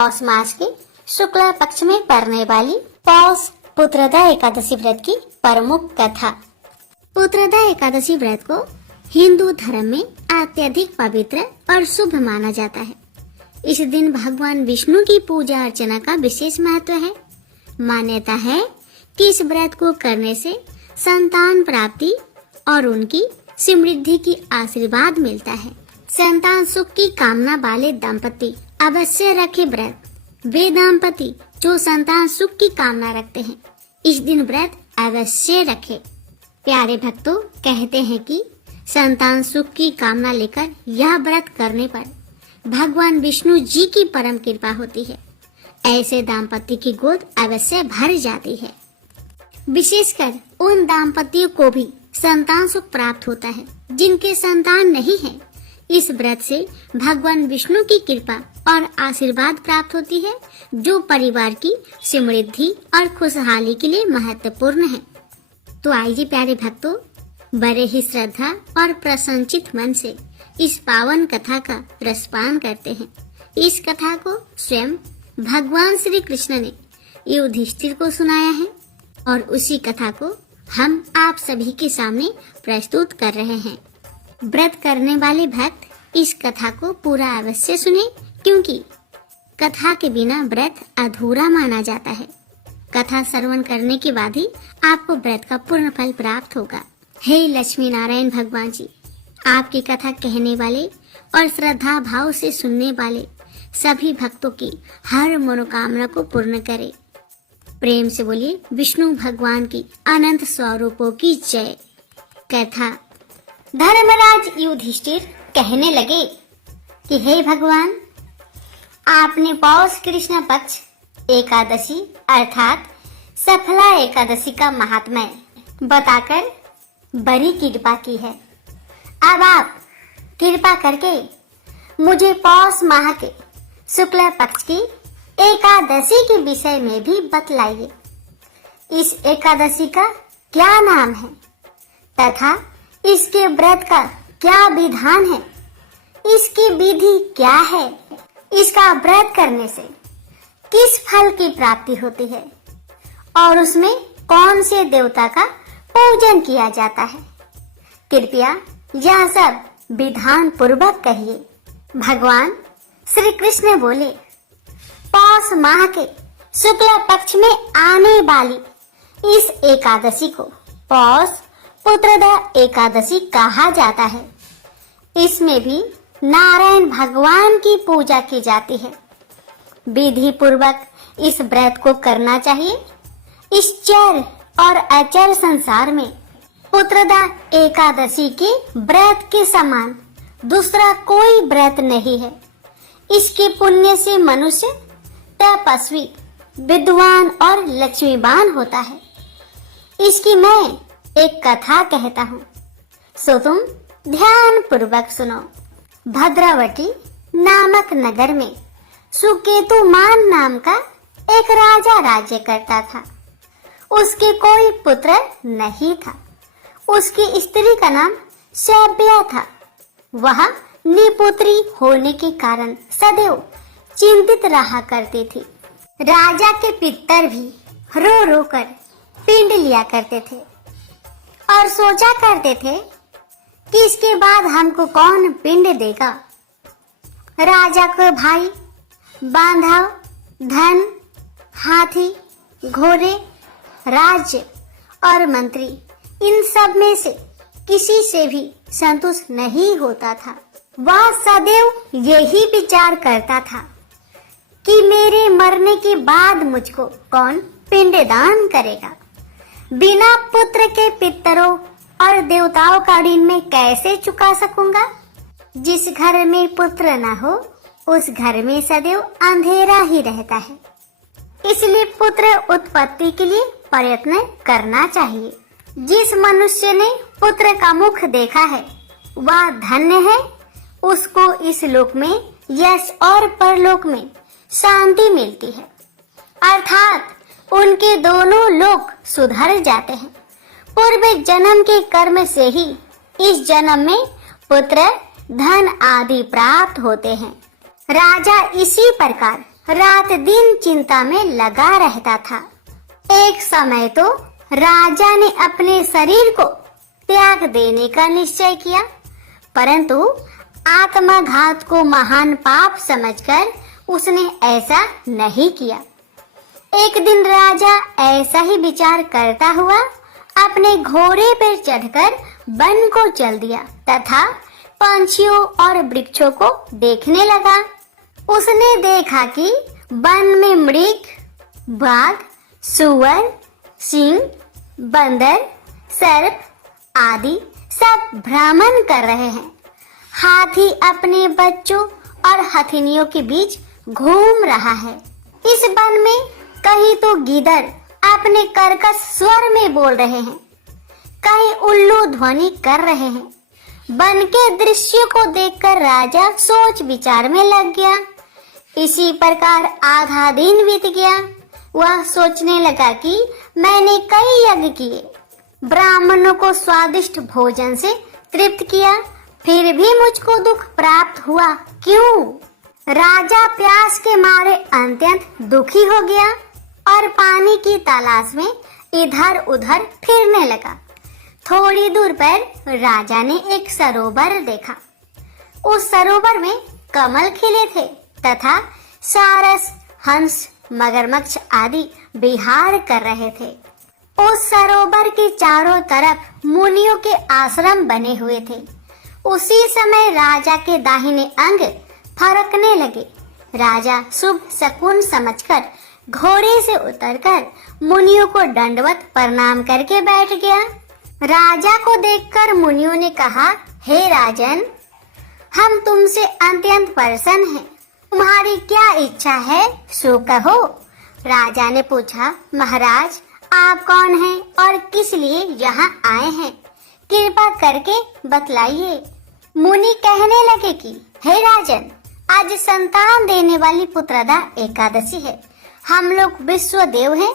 पौष मास के शुक्ला पक्ष में पड़ने वाली पौष पुत्रदा एकादशी व्रत की प्रमुख कथा। पुत्रदा एकादशी व्रत को हिंदू धर्म में अत्यधिक पवित्र और शुभ माना जाता है। इस दिन भगवान विष्णु की पूजा अर्चना का विशेष महत्व है। मान्यता है कि इस व्रत को करने से संतान प्राप्ति और उनकी समृद्धि की आशीर्वाद मिलता है। संतान सुख की कामना वाले दंपति अवश्य रखे व्रत। वे दंपति जो संतान सुख की कामना रखते हैं इस दिन व्रत अवश्य रखे। प्यारे भक्तों, कहते हैं कि संतान सुख की कामना लेकर यह व्रत करने पर भगवान विष्णु जी की परम कृपा होती है। ऐसे दाम्पत्य की गोद अवश्य भर जाती है। विशेषकर उन दाम्पत्यों को भी संतान सुख प्राप्त होता है जिनके संतान नहीं है। इस व्रत से भगवान विष्णु की कृपा और आशीर्वाद प्राप्त होती है जो परिवार की समृद्धि और खुशहाली के लिए महत्वपूर्ण है। तो आइए प्यारे भक्तों, बड़े ही श्रद्धा और प्रसन्नचित मन से इस पावन कथा का रसपान करते हैं। इस कथा को स्वयं भगवान श्री कृष्ण ने युधिष्ठिर को सुनाया है और उसी कथा को हम आप सभी के सामने प्रस्तुत कर रहे हैं। व्रत करने वाले भक्त इस कथा को पूरा अवश्य सुने, क्योंकि कथा के बिना व्रत अधूरा माना जाता है। कथा श्रवण करने के बाद ही आपको व्रत का पूर्ण फल प्राप्त होगा। हे लक्ष्मी नारायण भगवान जी, आपकी कथा कहने वाले और श्रद्धा भाव से सुनने वाले सभी भक्तों की हर मनोकामना को पूर्ण करे। प्रेम से बोलिए विष्णु भगवान की अनंत स्वरूपों की जय। कथा। धर्मराज युधिष्ठिर कहने लगे कि हे भगवान, आपने पौष कृष्ण पक्ष एकादशी अर्थात सफला एकादशी का महात्म्य बताकर बड़ी कृपा की है। अब आप कृपा करके मुझे पौष माह के शुक्ल पक्ष की एकादशी के विषय में भी बतलाइए। इस एकादशी का क्या नाम है तथा इसके व्रत का क्या विधान है, इसकी विधि क्या है, इसका व्रत करने से किस फल की प्राप्ति होती है और उसमें कौन से देवता का पूजन किया जाता है। कृपया यह सब विधान पूर्वक कहिए। भगवान श्री कृष्ण बोले, पौष माह के शुक्ल पक्ष में आने वाली इस एकादशी को पौष पुत्रदा एकादशी कहा जाता है। इसमें भी नारायण भगवान की पूजा की जाती है। विधि पूर्वक इस व्रत को करना चाहिए। इस चर और अचर संसार में पुत्रदा एकादशी के व्रत के समान दूसरा कोई व्रत नहीं है। इसके पुण्य से मनुष्य तपस्वी, विद्वान और लक्ष्मीवान होता है। इसकी मैं एक कथा कहता हूँ, सो तुम ध्यान पूर्वक सुनो। भद्रावती नामक नगर में सुकेतुमान नाम का एक राजा राज्य करता था। उसके कोई पुत्र नहीं था। उसकी स्त्री का नाम शैब्या था। वह निपुत्री होने के कारण सदैव चिंतित रहा करती थी। राजा के पितर भी रो रो कर पिंड लिया करते थे और सोचा करते थे कि इसके बाद हमको कौन पिंड देगा। राजा को भाई, बांधव, धन, हाथी, घोड़े, राज्य और मंत्री, इन सब में से किसी से भी संतुष्ट नहीं होता था। वह सदैव यही विचार करता था कि मेरे मरने के बाद मुझको कौन पिंडदान करेगा। बिना पुत्र के पितरों और देवताओं का ऋण मैं कैसे चुका सकूंगा। जिस घर में पुत्र न हो उस घर में सदैव अंधेरा ही रहता है। इसलिए पुत्र उत्पत्ति के लिए प्रयत्न करना चाहिए। जिस मनुष्य ने पुत्र का मुख देखा है वह धन्य है। उसको इस लोक में यश और परलोक में शांति मिलती है, अर्थात उनके दोनों लोक सुधर जाते हैं। पूर्व जन्म के कर्म से ही इस जन्म में पुत्र, धन आदि प्राप्त होते हैं। राजा इसी प्रकार रात दिन चिंता में लगा रहता था। एक समय तो राजा ने अपने शरीर को त्याग देने का निश्चय किया, परंतु आत्मघात को महान पाप समझकर उसने ऐसा नहीं किया। एक दिन राजा ऐसा ही विचार करता हुआ अपने घोड़े पर चढ़कर वन को चल दिया तथा पंछियों और वृक्षों को देखने लगा। उसने देखा कि वन में मृग, बाघ, सुअर, सिंह, बंदर, सर्प आदि सब भ्रमण कर रहे हैं। हाथी अपने बच्चों और हथिनियों के बीच घूम रहा है। इस वन में कहीं तो गीदड़ अपने कर्कश स्वर में बोल रहे हैं, कहीं उल्लू ध्वनि कर रहे हैं। वन के दृश्य को देखकर राजा सोच विचार में लग गया। इसी प्रकार आधा दिन बीत गया। वह सोचने लगा कि मैंने कई यज्ञ किए, ब्राह्मणों को स्वादिष्ट भोजन से तृप्त किया, फिर भी मुझको दुख प्राप्त हुआ, क्यों? राजा प्यास के मारे अत्यंत दुखी हो गया और पानी की तलाश में इधर उधर फिरने लगा। थोड़ी दूर पर राजा ने एक सरोवर देखा। उस सरोवर में कमल खिले थे तथा सारस, हंस, मगरमच्छ आदि विहार कर रहे थे। उस सरोवर के चारों तरफ मुनियों के आश्रम बने हुए थे। उसी समय राजा के दाहिने अंग फरकने लगे। राजा शुभ शकुन समझकर घोड़े से उतरकर मुनियों को दंडवत प्रणाम करके बैठ गया। राजा को देखकर मुनियों ने कहा, हे राजन, हम तुमसे अत्यंत प्रसन्न हैं। तुम्हारी क्या इच्छा है, सो कहो। राजा ने पूछा, महाराज, आप कौन हैं और किस लिए यहाँ आए हैं? कृपा करके बतलाइए। मुनि कहने लगे कि हे राजन, आज संतान देने वाली पुत्रदा एकादशी है। हम लोग विश्व देव हैं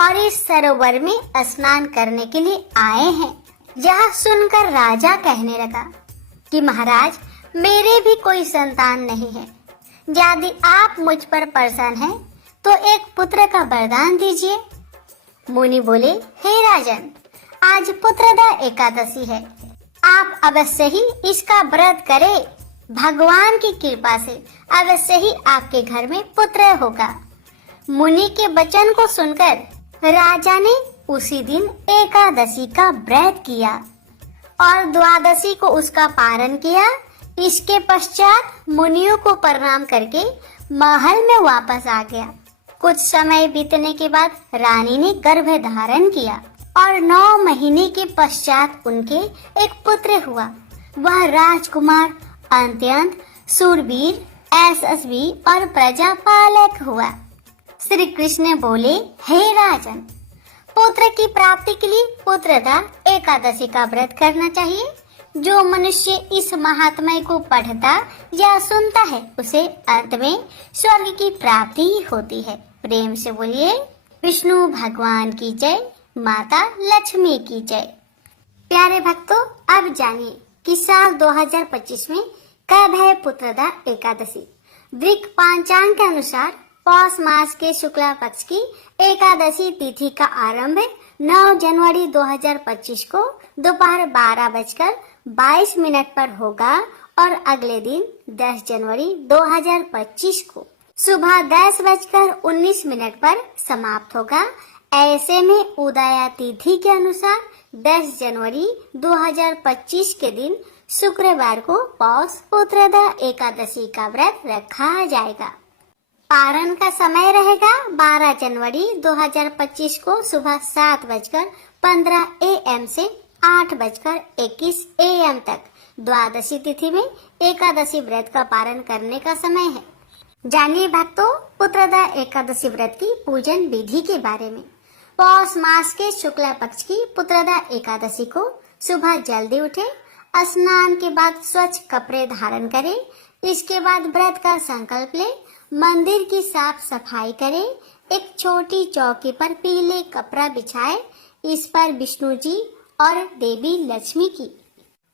और इस सरोवर में स्नान करने के लिए आए हैं। यह सुनकर राजा कहने लगा कि महाराज, मेरे भी कोई संतान नहीं है। यदि आप मुझ पर प्रसन्न हैं तो एक पुत्र का वरदान दीजिए। मुनि बोले, हे राजन, आज पुत्रदा एकादशी है, आप अवश्य ही इसका व्रत करें। भगवान की कृपा से अवश्य ही आपके घर में पुत्र होगा। मुनि के वचन को सुनकर राजा ने उसी दिन एकादशी का व्रत किया और द्वादशी को उसका पारण किया। इसके पश्चात मुनियों को प्रणाम करके महल में वापस आ गया। कुछ समय बीतने के बाद रानी ने गर्भ धारण किया और 9 महीने के पश्चात उनके एक पुत्र हुआ। वह राजकुमार अत्यंत शूरवीर, यशस्वी और प्रजापालक हुआ। श्री कृष्ण बोले, हे राजन, पुत्र की प्राप्ति के लिए पुत्रदा एकादशी का व्रत करना चाहिए। जो मनुष्य इस महात्म्य को पढ़ता या सुनता है उसे अंत में स्वर्ग की प्राप्ति ही होती है। प्रेम से बोलिए, विष्णु भगवान की जय, माता लक्ष्मी की जय। प्यारे भक्तों, अब जानिए कि साल 2025 में कब है पुत्रदा एकादशी। वृक पंचांग के अनुसार पौष मास के शुक्ला पक्ष की एकादशी तिथि का आरंभ 9 जनवरी 2025 को दोपहर 12:22 पर होगा और अगले दिन 10 जनवरी 2025 को सुबह 10:19 पर समाप्त होगा। ऐसे में उदया तिथि के अनुसार 10 जनवरी 2025 के दिन शुक्रवार को पौष पुत्रदा एकादशी का व्रत रखा जाएगा। पारण का समय रहेगा 12 जनवरी 2025 को सुबह 7:15 AM से 8:21 AM तक। द्वादशी तिथि में एकादशी व्रत का पारण करने का समय है। जानिए भक्तों, पुत्रदा एकादशी व्रत की पूजन विधि के बारे में। पौष मास के शुक्ला पक्ष की पुत्रदा एकादशी को सुबह जल्दी उठे, स्नान के बाद स्वच्छ कपड़े धारण करें। इसके बाद व्रत का संकल्प ले, मंदिर की साफ सफाई करें। एक छोटी चौकी पर पीले कपड़ा बिछाए, इस पर विष्णु जी और देवी लक्ष्मी की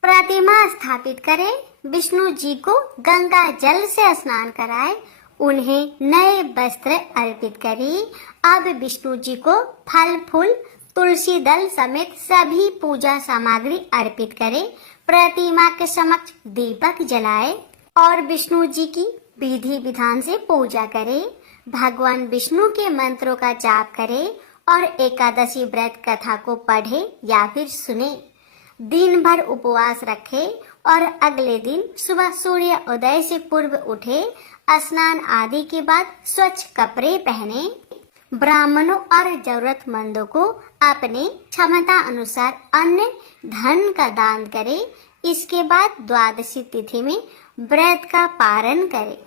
प्रतिमा स्थापित करें। विष्णु जी को गंगा जल से स्नान कराए उन्हें नए वस्त्र अर्पित करें। अब विष्णु जी को फल फूल तुलसी दल समेत सभी पूजा सामग्री अर्पित करें। प्रतिमा के समक्ष दीपक जलाए और विष्णु जी की विधि विधान से पूजा करें। भगवान विष्णु के मंत्रों का जाप करें और एकादशी व्रत कथा को पढ़े या फिर सुने। दिन भर उपवास रखे और अगले दिन सुबह सूर्य उदय से पूर्व उठे। स्नान आदि के बाद स्वच्छ कपड़े पहने। ब्राह्मणों और जरूरतमंदों को अपने क्षमता अनुसार अन्न धन का दान करें। इसके बाद द्वादशी तिथि में व्रत का पारण करें।